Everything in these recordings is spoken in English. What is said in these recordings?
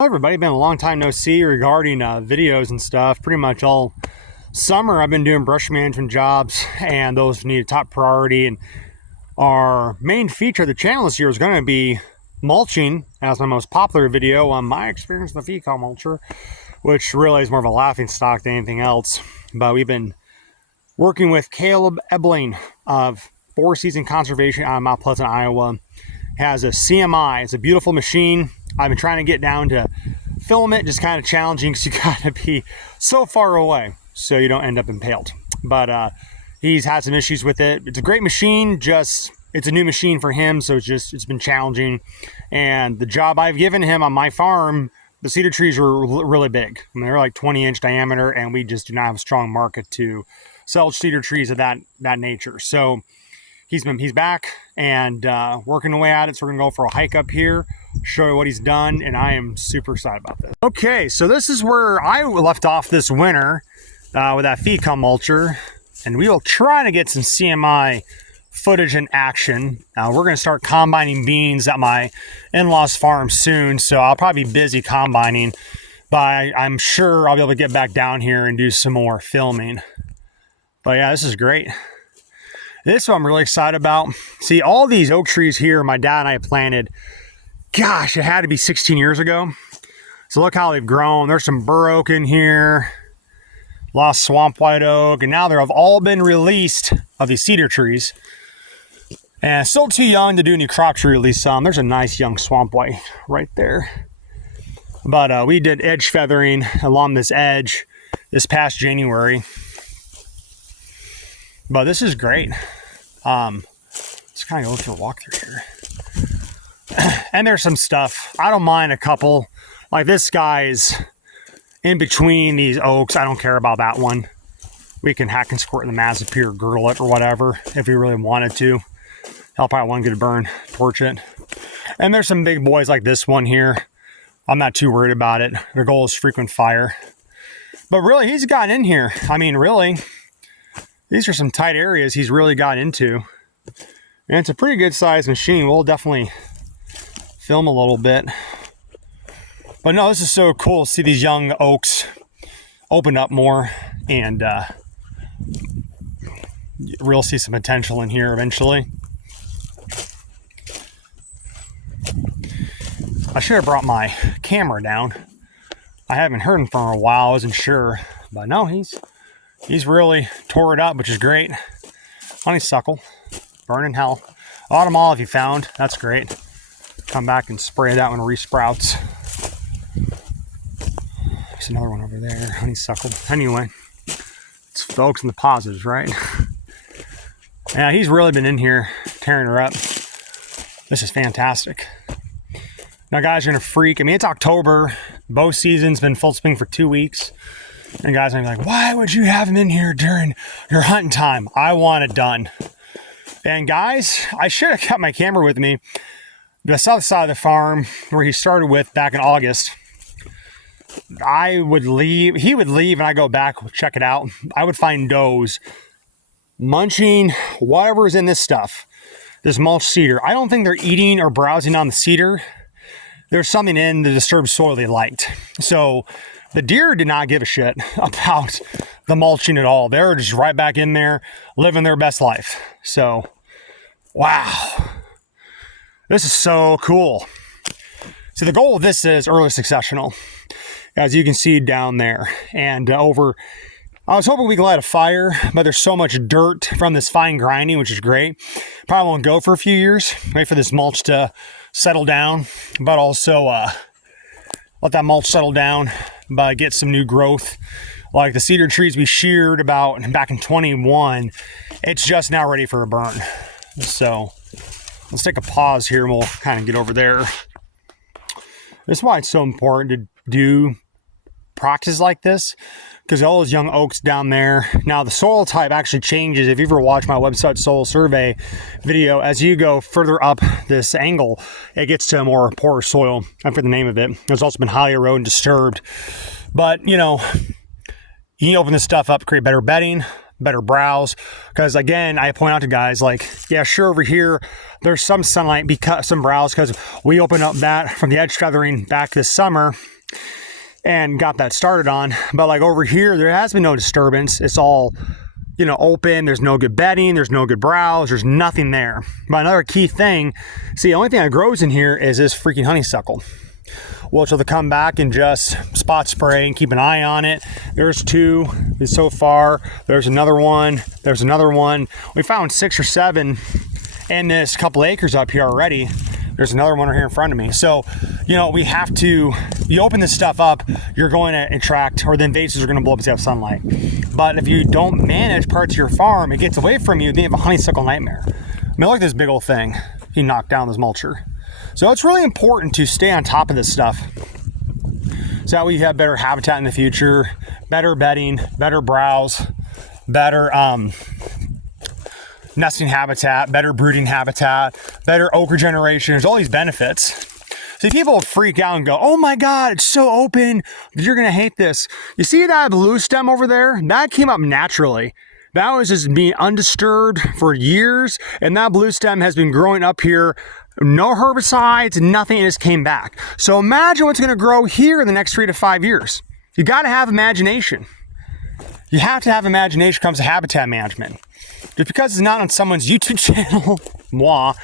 Hi everybody, been a long time no see regarding videos and stuff. Pretty much all summer I've been doing brush management jobs, and those need top priority. And our main feature of the channel this year is going to be mulching as my most popular video on my experience with the CMI Mulcher, which really is more of a laughing stock than anything else. But we've been working with Caleb Ebling of Four Season Conservation out of Mount Pleasant, Iowa. Has a CMI. It's a beautiful machine. I've been trying to get down to film it, just kind of challenging because you gotta be so far away so you don't end up impaled. But he's had some issues with it. It's a great machine, just it's a new machine for him, so it's been challenging. And the job I've given him on my farm, the cedar trees were really big. I mean, they're like 20-inch diameter, and we just do not have a strong market to sell cedar trees of that nature. So he's back and working away at it. So we're gonna go for a hike up here, show you what he's done, and I am super excited about this. Okay, so this is where I left off this winter with that CMI Mulcher, and we will try to get some CMI footage in action. We're gonna start combining beans at my in-laws farm soon, so I'll probably be busy combining, but I'm sure I'll be able to get back down here and do some more filming. But yeah, this is great. This is what I'm really excited about. See, all these oak trees here, my dad and I planted, gosh, it had to be 16 years ago. So look how they've grown. There's some bur oak in here, lost swamp white oak, and now they've all been released of these cedar trees. And still too young to do any crop tree release. There's a nice young swamp white right there. But we did edge feathering along this edge this past January. But this is great. Let's kind of go through a walkthrough here. And there's some stuff. I don't mind a couple. Like this guy's in between these oaks. I don't care about that one. We can hack and squirt in the Mazepir or girdle it or whatever if we really wanted to. Help out one, get a burn, torch it. And there's some big boys like this one here. I'm not too worried about it. Their goal is frequent fire. But really, he's gotten in here. I mean, really, these are some tight areas he's really got into. And it's a pretty good sized machine. We'll definitely film a little bit. But no, this is so cool to see these young oaks open up more and really see some potential in here eventually. I should have brought my camera down. I haven't heard him for a while. I wasn't sure. But no, he's really tore it up, which is great. Honeysuckle, burning hell. Autumn olive you found, that's great. Come back and spray that when it resprouts. There's another one over there, honeysuckle. Anyway, it's folks in the positives, right? Yeah, he's really been in here tearing her up. This is fantastic. Now guys are gonna freak. I mean, it's October. Bow season's been full swing for 2 weeks. And guys are like, why would you have him in here during your hunting time? I want it done. And guys, I should have kept my camera with me. The south side of the farm where he started with back in August, I would leave, he would leave and I go back, check it out. I would find does munching whatever is in this stuff, this mulch cedar. I don't think they're eating or browsing on the cedar. There's something in the disturbed soil they liked. So the deer did not give a shit about the mulching at all. They were just right back in there, living their best life. So, wow. This is so cool. So the goal of this is early successional, as you can see down there. And I was hoping we could light a fire, but there's so much dirt from this fine grinding, which is great. Probably won't go for a few years. Wait for this mulch to settle down, but also let that mulch settle down, but get some new growth. Like the cedar trees we sheared about back in 21, it's just now ready for a burn. So let's take a pause here and we'll kind of get over there. This is why it's so important to do practices like this, because all those young oaks down there. Now the soil type actually changes. If you ever watch my website soil survey video, as you go further up this angle, it gets to a more porous soil. I forget the name of it. It's also been highly eroded and disturbed. But you know, you can open this stuff up, create better bedding, better browse. Because again, I point out to guys like, yeah, sure, over here, there's some sunlight, because some browse, because we opened up that from the edge feathering back this summer and got that started on. But like over here, there has been no disturbance. It's all, you know, open. There's no good bedding. There's no good browse. There's nothing there. But another key thing, see, the only thing that grows in here is this freaking honeysuckle, which will come back and just spot spray and keep an eye on it. There's 2 so far. There's another one. There's another one. We found 6 or 7 in this couple acres up here already. There's another one right here in front of me. So, you know, we have to, you open this stuff up, you're going to attract, or the invasives are going to blow up if you have sunlight. But if you don't manage parts of your farm, it gets away from you, then you have a honeysuckle nightmare. I mean, look at this big old thing. He knocked down this mulcher. So it's really important to stay on top of this stuff, so that we have better habitat in the future, better bedding, better browse, better nesting habitat, better brooding habitat, better oak regeneration. There's all these benefits. See, people freak out and go, oh my God, it's so open, you're gonna hate this. You see that blue stem over there? That came up naturally. That was just being undisturbed for years, and that blue stem has been growing up here, no herbicides, nothing, it just came back. So imagine what's gonna grow here in the next 3 to 5 years. You gotta have imagination. You have to have imagination when it comes to habitat management. Just because it's not on someone's YouTube channel, moi,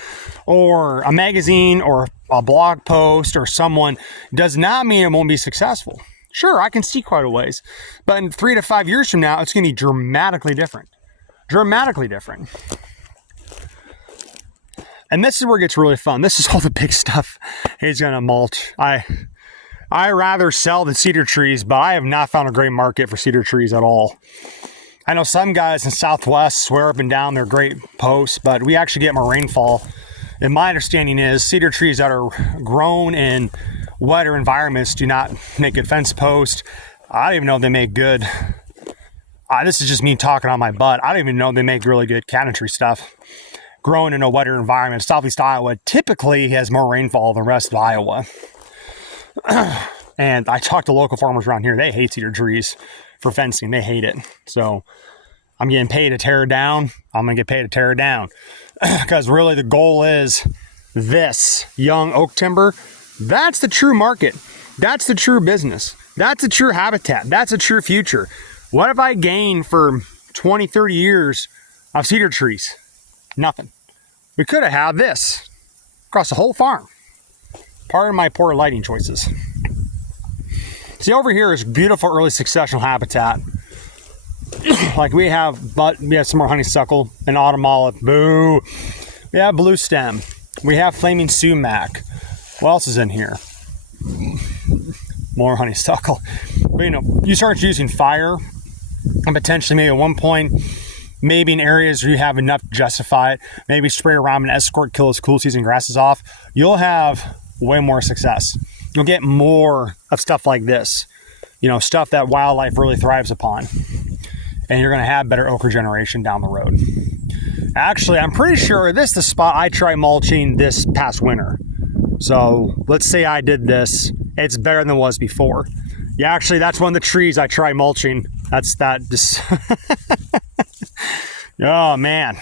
or a magazine or a blog post or someone, does not mean it won't be successful. Sure, I can see quite a ways, but in 3 to 5 years from now, it's going to be dramatically different. Dramatically different. And this is where it gets really fun. This is all the big stuff he's going to mulch. I rather sell than cedar trees, but I have not found a great market for cedar trees at all. I know some guys in Southwest swear up and down they're great posts, but we actually get more rainfall. And my understanding is cedar trees that are grown in wetter environments do not make good fence posts. I don't even know if they make good. This is just me talking on my butt. I don't even know if they make really good cabinetry stuff. Grown in a wetter environment. Southeast Iowa typically has more rainfall than the rest of Iowa. And I talk to local farmers around here. They hate cedar trees for fencing. They hate it. So I'm getting paid to tear it down. I'm going to get paid to tear it down. Because really the goal is this young oak timber. That's the true market. That's the true business. That's the true habitat. That's the true future. What have I gained for 20, 30 years of cedar trees? Nothing. We could have had this across the whole farm. Part of my poor lighting choices. See, over here is beautiful early successional habitat. Like we have some more honeysuckle and autumn olive. Boo. We have blue stem. We have flaming sumac. What else is in here? More honeysuckle. But you know, you start using fire, and potentially maybe at one point, maybe in areas where you have enough to justify it, maybe spray around and escort kill those cool season grasses off, you'll have way more success. You'll get more of stuff like this, you know, stuff that wildlife really thrives upon. And you're going to have better oak regeneration down the road. Actually, I'm pretty sure this is the spot I tried mulching this past winter. So let's say I did this. It's better than it was before. Yeah, actually, that's one of the trees I tried mulching. That's that. Oh, man.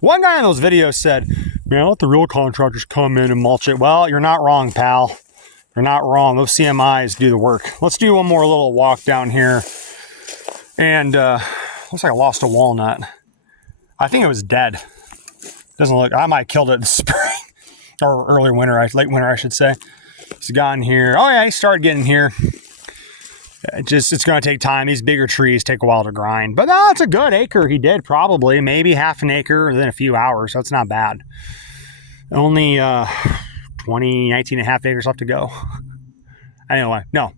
One guy in those videos said, man, let the real contractors come in and mulch it. Well, you're not wrong, pal. You're not wrong. Those CMIs do the work. Let's do one more little walk down here. And looks like I lost a walnut. I think it was dead. Doesn't look, I might have killed it this spring. Or early winter, late winter, I should say. He's gotten here. Oh yeah, he started getting here. It's going to take time. These bigger trees take a while to grind. But that's a good acre he did, probably. Maybe half an acre within a few hours. So it's not bad. Only 19 and a half acres left to go. Anyway, no,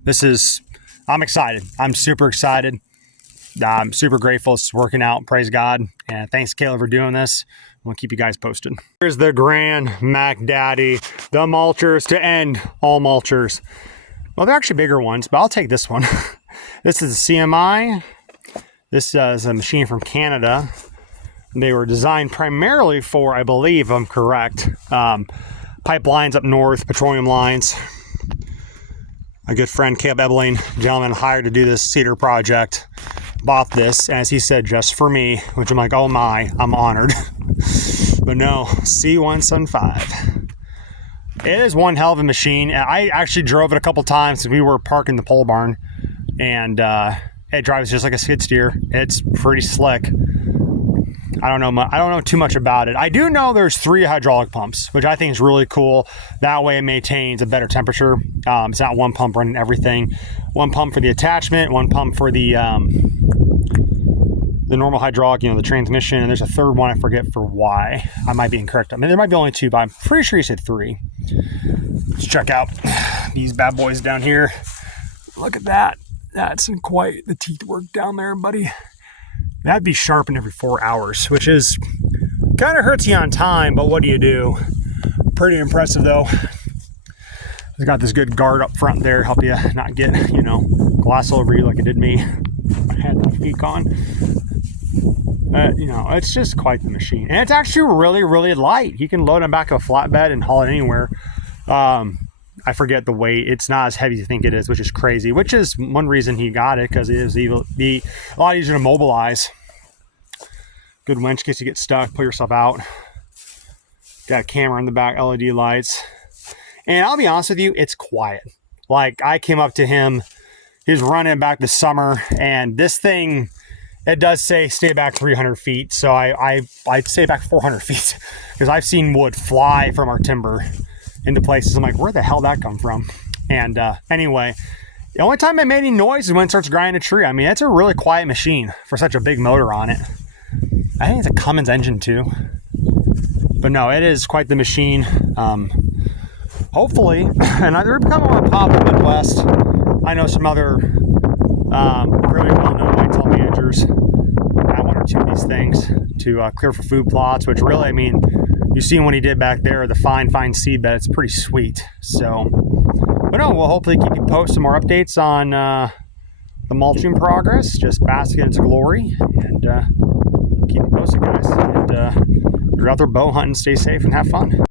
I'm excited. I'm super excited. I'm super grateful it's working out. Praise God. And thanks, Caleb, for doing this. We'll keep you guys posted. Here's the Grand Mac Daddy, the mulchers to end all mulchers. Well, they're actually bigger ones, but I'll take this one. This is a CMI. This is a machine from Canada. They were designed primarily for, I believe I'm correct, pipelines up north, petroleum lines. A good friend, Caleb Ebeling, gentleman hired to do this cedar project. bought this, as he said, just for me, which I'm like, oh my, I'm honored. But no, C175. It is one hell of a machine. I actually drove it a couple times. We were parking the pole barn, and it drives just like a skid steer. It's pretty slick. I don't know too much about it. I do know there's 3 hydraulic pumps, which I think is really cool. That way it maintains a better temperature. It's not one pump running everything. One pump for the attachment, one pump for the normal hydraulic, the transmission, and there's a third one I forget for why. I might be incorrect. I mean, there might be only 2, but I'm pretty sure he said 3. Let's check out these bad boys down here. Look at that. That's quite the teeth work down there, buddy. That'd be sharpened every 4 hours, which is kind of hurts you on time, but what do you do? Pretty impressive though. It's got this good guard up front there, help you not get, glass over you like it did me. I had the feet on. It's just quite the machine. And it's actually really, really light. You can load it on back of a flatbed and haul it anywhere. I forget the weight. It's not as heavy as you think it is, which is crazy, which is one reason he got it, because it is a lot easier to mobilize. Good winch in case you get stuck, pull yourself out. Got a camera in the back, LED lights. And I'll be honest with you, it's quiet. Like, I came up to him, he was running back this summer, and this thing, it does say stay back 300 feet. So I'd stay back 400 feet because I've seen wood fly from our timber into places. I'm like, where the hell that come from? And anyway, the only time it made any noise is when it starts grinding a tree. I mean, it's a really quiet machine for such a big motor on it. I think it's a Cummins engine too. But no, it is quite the machine. Hopefully, and they're becoming more popular in the Midwest. I know some other really well-known whitetail managers got 1 or 2 of these things to clear for food plots, which really, I mean, you see what he did back there, the fine seed bed. It's pretty sweet. So, but no, we'll hopefully keep you posted some more updates on the mulching progress. Just bask in its glory, and keep you posted, guys. And if you're out there bow hunting, stay safe and have fun.